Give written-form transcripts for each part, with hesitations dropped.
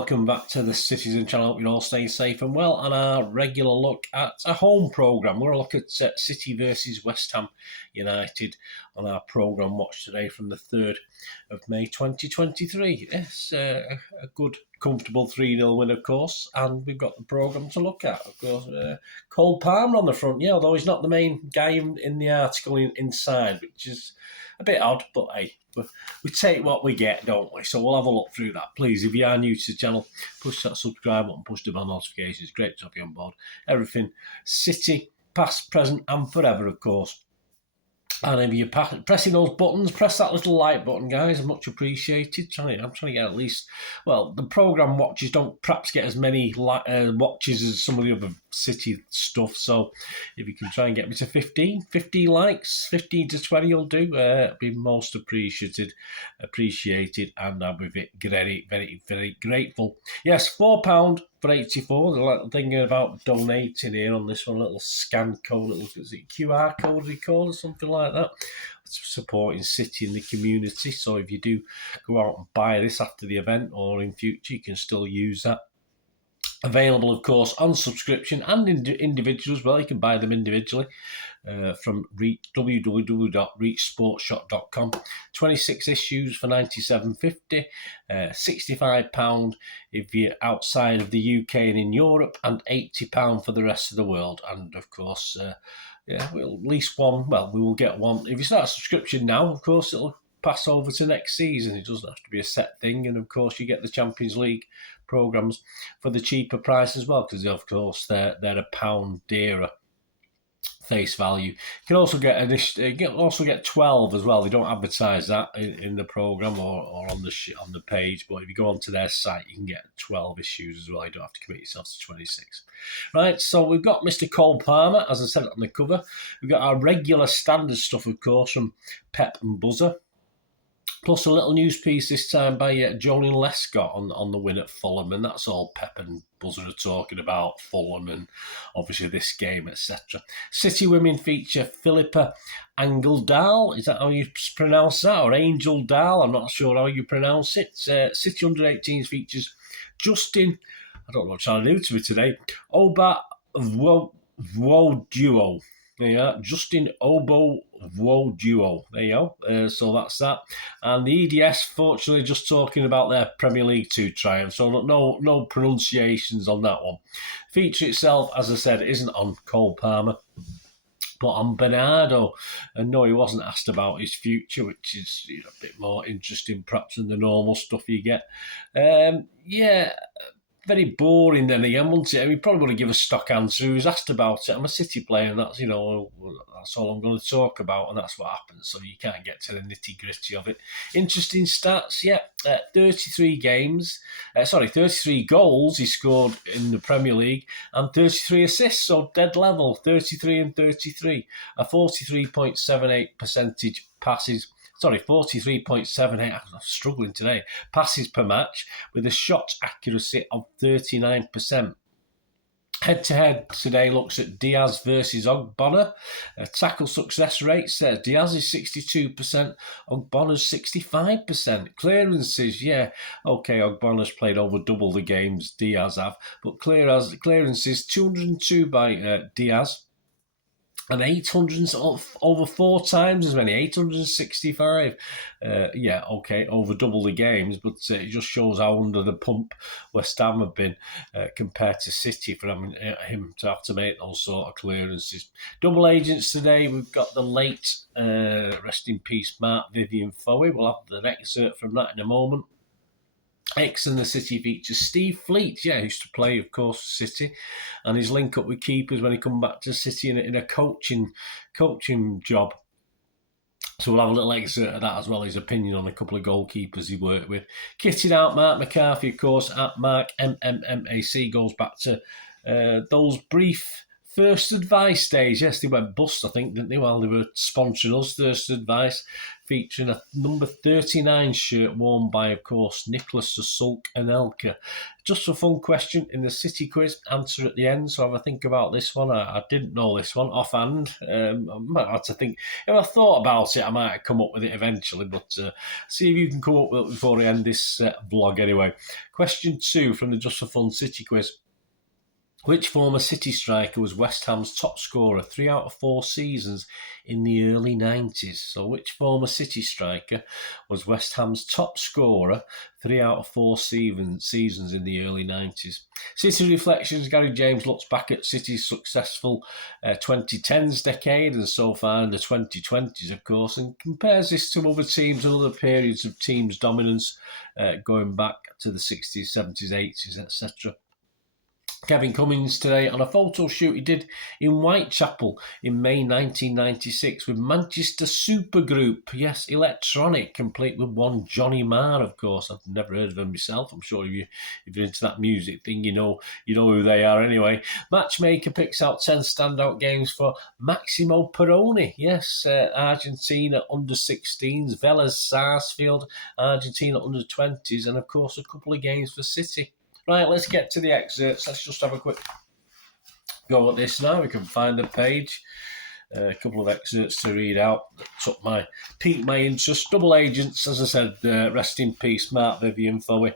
welcome back to the Citizen channel. Hope you're all staying safe and well. And our regular look at a home programme. We're going to look at City versus West Ham United on our programme watch today from the 3rd of May 2023. Yes, a good, comfortable 3-0 win, of course. And we've got the programme to look at, of course. Cole Palmer on the front, yeah, although he's not the main guy in the article inside, which is a bit odd, but hey, we take what we get, don't we? So we'll have a look through that. Please, if you are new to the channel, push that subscribe button, push the bell notifications. It's great to have you on board. Everything City, past, present, and forever, of course. And if you're pressing those buttons, press that little like button, guys. Much appreciated. I'm trying to get at least, well, the programme watches don't perhaps get as many watches as some of the other City stuff. So if you can try and get me to 15 likes, 15 to 20 will do. Be most appreciated, and I'll be very, very, very grateful. Yes, £4 for 84. Thinking about donating here on this one, a little scan code, is it QR code recall or something like that? Supporting City in the community. So if you do go out and buy this after the event or in future, you can still use that. Available, of course, on subscription and individual as well. You can buy them individually from www.reachsportshop.com. 26 issues for £97.50, £65 if you're outside of the UK and in Europe, and £80 for the rest of the world. And, of course, we'll at least one. Well, we will get one. If you start a subscription now, of course, it'll pass over to next season. It doesn't have to be a set thing. And, of course, you get the Champions League programmes for the cheaper price as well, because, of course, they're £1 dearer face value. You can also get 12 as well. They don't advertise that in the programme or on the page, but if you go onto their site, you can get 12 issues as well. You don't have to commit yourself to 26. Right, so we've got Mr. Cole Palmer, as I said on the cover. We've got our regular standard stuff, of course, from Pep and Buzzer. Plus a little news piece this time by Jolien Lescott on the win at Fulham, and that's all Pep and Buzzer are talking about, Fulham and obviously this game, etc. City women feature Philippa Angeldal. Is that how you pronounce that? Or Angel Dal? I'm not sure how you pronounce it. City Under-18s features Justin, I don't know what I'm trying to do to me today, Oba Duo. Yeah, Justin Obo Wo Duo. There you go. So that's that. And the EDS, fortunately, just talking about their Premier League 2 triumph. So no pronunciations on that one. Feature itself, as I said, isn't on Cole Palmer, but on Bernardo. And no, he wasn't asked about his future, which is a bit more interesting perhaps than the normal stuff you get. Very boring then again, wasn't it? He probably would have given a stock answer. He was asked about it. I'm a City player, and that's all I'm going to talk about, and that's what happens. So you can't get to the nitty-gritty of it. Interesting stats, 33 goals he scored in the Premier League, and 33 assists, so dead level, 33 and 33. A 43.78% passes. 43.78, I'm struggling today, passes per match with a shot accuracy of 39%. Head-to-head today looks at Diaz versus Ogbonna. Tackle success rate says Diaz is 62%, Ogbonna's 65%. Clearances, Ogbonna's played over double the games Diaz have, but clearances 202 by Diaz. And 800, over 4 times as many, 865. Over double the games, but it just shows how under the pump West Ham have been compared to City for him to have to make those sort of clearances. Double agents today, we've got the late, rest in peace, Marc-Vivien Foe. We'll have the excerpt from that in a moment. X and the City features Steve Fleet, who used to play, of course, for City, and his link up with keepers when he come back to City in a coaching job. So we'll have a little excerpt of that as well, his opinion on a couple of goalkeepers he worked with. Kitted out Mark McCarthy, of course, at Mark MMMAC, goes back to those brief First Advice days, yes, they went bust, I think, didn't they, while they were sponsoring us. First Advice, featuring a number 39 shirt worn by, of course, Nicholas the Sulk Anelka. Just a fun question in the City quiz, answer at the end, so have a think about this one. I didn't know this one offhand. I might have to think. If I thought about it, I might have come up with it eventually, but see if you can come up with it before I end this vlog anyway. Question 2 from the Just for Fun City quiz. Which former City striker was West Ham's top scorer 3 out of 4 seasons in the early 90s? So which former City striker was West Ham's top scorer 3 out of 4 seasons in the early 90s? City Reflections, Gary James looks back at City's successful 2010s decade and so far in the 2020s, of course, and compares this to other teams and other periods of teams' dominance going back to the 60s, 70s, 80s, etc. Kevin Cummins today on a photo shoot he did in Whitechapel in May 1996 with Manchester Supergroup. Yes, electronic, complete with one Johnny Marr, of course. I've never heard of him myself. I'm sure if you're into that music thing, you know who they are anyway. Matchmaker picks out 10 standout games for Maximo Perrone. Yes, Argentina under-16s, Vélez Sarsfield, Argentina under-20s, and of course a couple of games for City. Right, let's get to the excerpts. Let's just have a quick go at this now. We can find the page. A couple of excerpts to read out that piqued my interest. Double agents, as I said, rest in peace, Marc-Vivien Foe.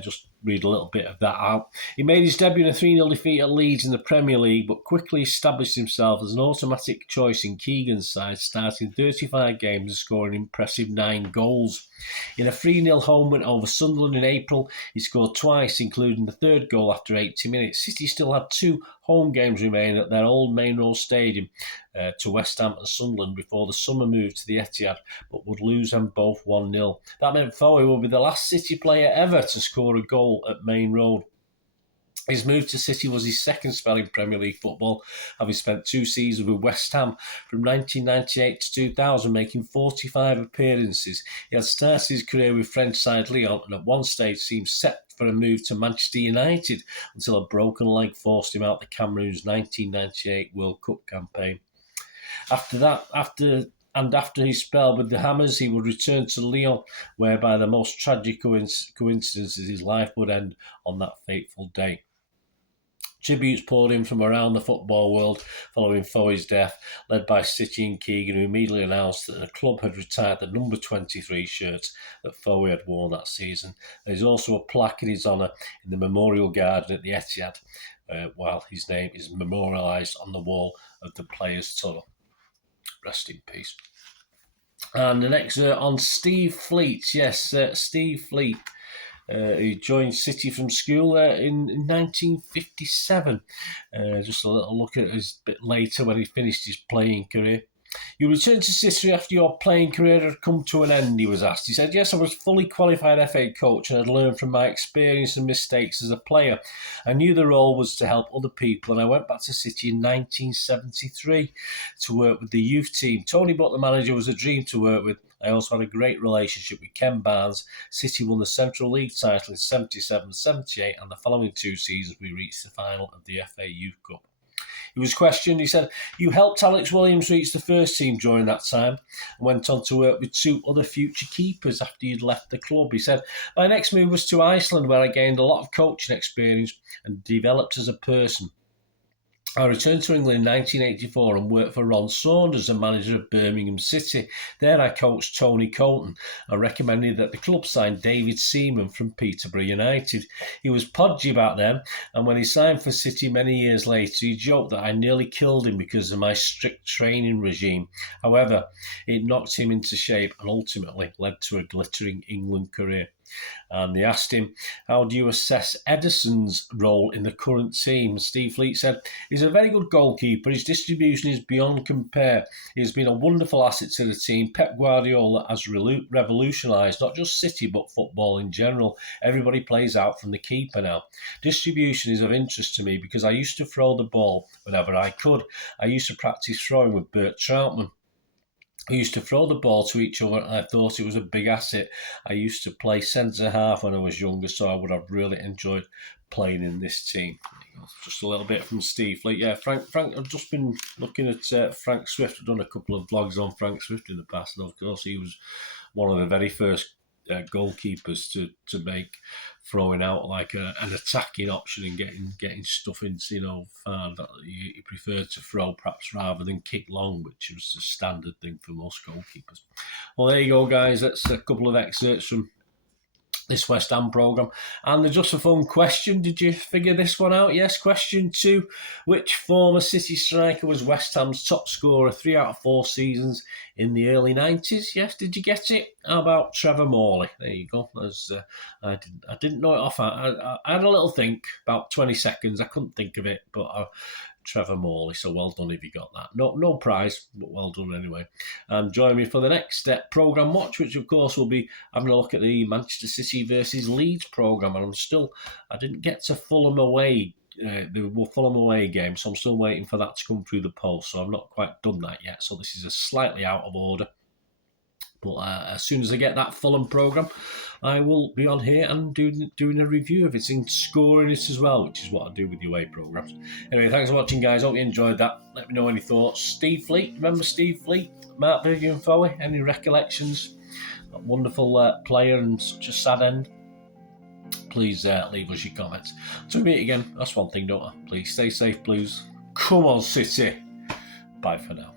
Just read a little bit of that out. He made his debut in a 3-0 defeat at Leeds in the Premier League, but quickly established himself as an automatic choice in Keegan's side, starting 35 games and scoring an impressive 9 goals. In a 3-0 home win over Sunderland in April, he scored twice, including the third goal after 80 minutes. City still had 2 home games remaining at their old Main Road Stadium to West Ham and Sunderland before the summer move to the Etihad, but would lose them both 1-0. That meant Foe would be the last City player ever to score a goal at Main Road. His move to City was his second spell in Premier League football, having spent 2 seasons with West Ham from 1998 to 2000, making 45 appearances. He had started his career with French side Lyon and at one stage seemed set for a move to Manchester United until a broken leg forced him out the Cameroon's 1998 World Cup campaign. After his spell with the Hammers, he would return to Lyon, whereby the most tragic coincidence is his life would end on that fateful day. Tributes poured in from around the football world following Foe's death, led by City and Keegan, who immediately announced that the club had retired the number 23 shirt that Foe had worn that season. There's also a plaque in his honour in the Memorial Garden at the Etihad, while his name is memorialised on the wall of the Players' Tunnel. Rest in peace. And an excerpt on Steve Fleet. Yes, Steve Fleet. He joined City from school in 1957. Just a little look at his bit later when he finished his playing career. You returned to City after your playing career had come to an end, he was asked. He said, yes, I was fully qualified FA coach and had learned from my experience and mistakes as a player. I knew the role was to help other people, and I went back to City in 1973 to work with the youth team. Tony Butt, the manager, was a dream to work with. I also had a great relationship with Ken Barnes. City won the Central League title in 77-78, and the following 2 seasons we reached the final of the FA Youth Cup. He was questioned. He said, you helped Alex Williams reach the first team during that time and went on to work with 2 other future keepers after you'd left the club. He said, my next move was to Iceland, where I gained a lot of coaching experience and developed as a person. I returned to England in 1984 and worked for Ron Saunders, the manager of Birmingham City. There I coached Tony Colton and recommended that the club sign David Seaman from Peterborough United. He was podgy back then, and when he signed for City many years later, he joked that I nearly killed him because of my strict training regime. However, it knocked him into shape and ultimately led to a glittering England career. And they asked him, how do you assess Ederson's role in the current team? Steve Fleet said, he's a very good goalkeeper. His distribution is beyond compare. He has been a wonderful asset to the team. Pep Guardiola has revolutionised not just City but football in general. Everybody plays out from the keeper now. Distribution is of interest to me because I used to throw the ball whenever I could. I used to practice throwing with Bert Troutman. We used to throw the ball to each other, and I thought it was a big asset. I used to play centre-half when I was younger, so I would have really enjoyed playing in this team. Just a little bit from Steve Fleet. Yeah, Frank. I've just been looking at Frank Swift. I've done a couple of vlogs on Frank Swift in the past, and of course he was one of the very first goalkeepers to make throwing out like an attacking option and getting stuff into, that he preferred to throw perhaps rather than kick long, which was a standard thing for most goalkeepers. Well, there you go, guys. That's a couple of excerpts from this West Ham programme. And just a fun question. Did you figure this one out? Yes. Question 2. Which former City striker was West Ham's top scorer 3 out of 4 seasons in the early 90s? Yes. Did you get it? How about Trevor Morley? There you go. I didn't know it off. I had a little think, about 20 seconds. I couldn't think of it, but Trevor Morley, so well done if you got that. No prize, but well done anyway. And join me for the next programme watch, which of course will be having a look at the Manchester City versus Leeds programme. And I didn't get to Fulham away, the Fulham away game, so I'm still waiting for that to come through the post. So I've not quite done that yet. So this is a slightly out of order. But as soon as I get that Fulham programme, I will be on here and doing a review of it and scoring it as well, which is what I do with the away programmes. Anyway, thanks for watching, guys. Hope you enjoyed that. Let me know any thoughts. Steve Fleet, remember Steve Fleet? Marc-Vivien Foey, any recollections? That wonderful player and such a sad end. Please leave us your comments. Till we meet again, that's one thing, don't I? Please stay safe, please. Come on, City. Bye for now.